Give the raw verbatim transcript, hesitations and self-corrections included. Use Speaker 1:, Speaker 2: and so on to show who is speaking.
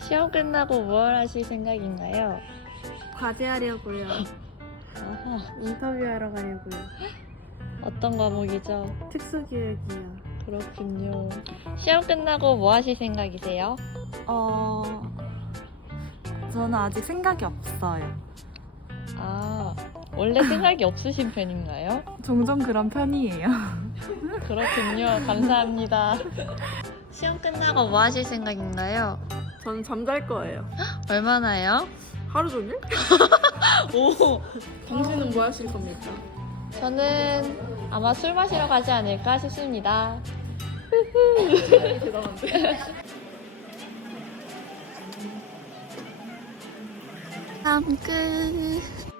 Speaker 1: 시험 끝나고 뭘 하실 생각인가요?
Speaker 2: 과제하려고요.
Speaker 1: 아하,
Speaker 2: 인터뷰하러 가려고요.
Speaker 1: 어떤 과목이죠?
Speaker 2: 특수교육이요.
Speaker 1: 그렇군요. 시험 끝나고 뭐 하실 생각이세요?
Speaker 2: 어... 저는 아직 생각이 없어요.
Speaker 1: 아, 원래 생각이 없으신 편인가요?
Speaker 2: 종종 그런 편이에요.
Speaker 1: 그렇군요. 감사합니다. 시험 끝나고 뭐 하실 생각인가요?
Speaker 2: 저는 잠잘 거예요.
Speaker 1: 얼마나요?
Speaker 2: 하루 종일?
Speaker 1: 오,
Speaker 2: 당신은 뭐 하실 겁니까?
Speaker 1: 저는 아마 술 마시러 가지 않을까 싶습니다.
Speaker 2: 대단한데?
Speaker 1: 다음 끝.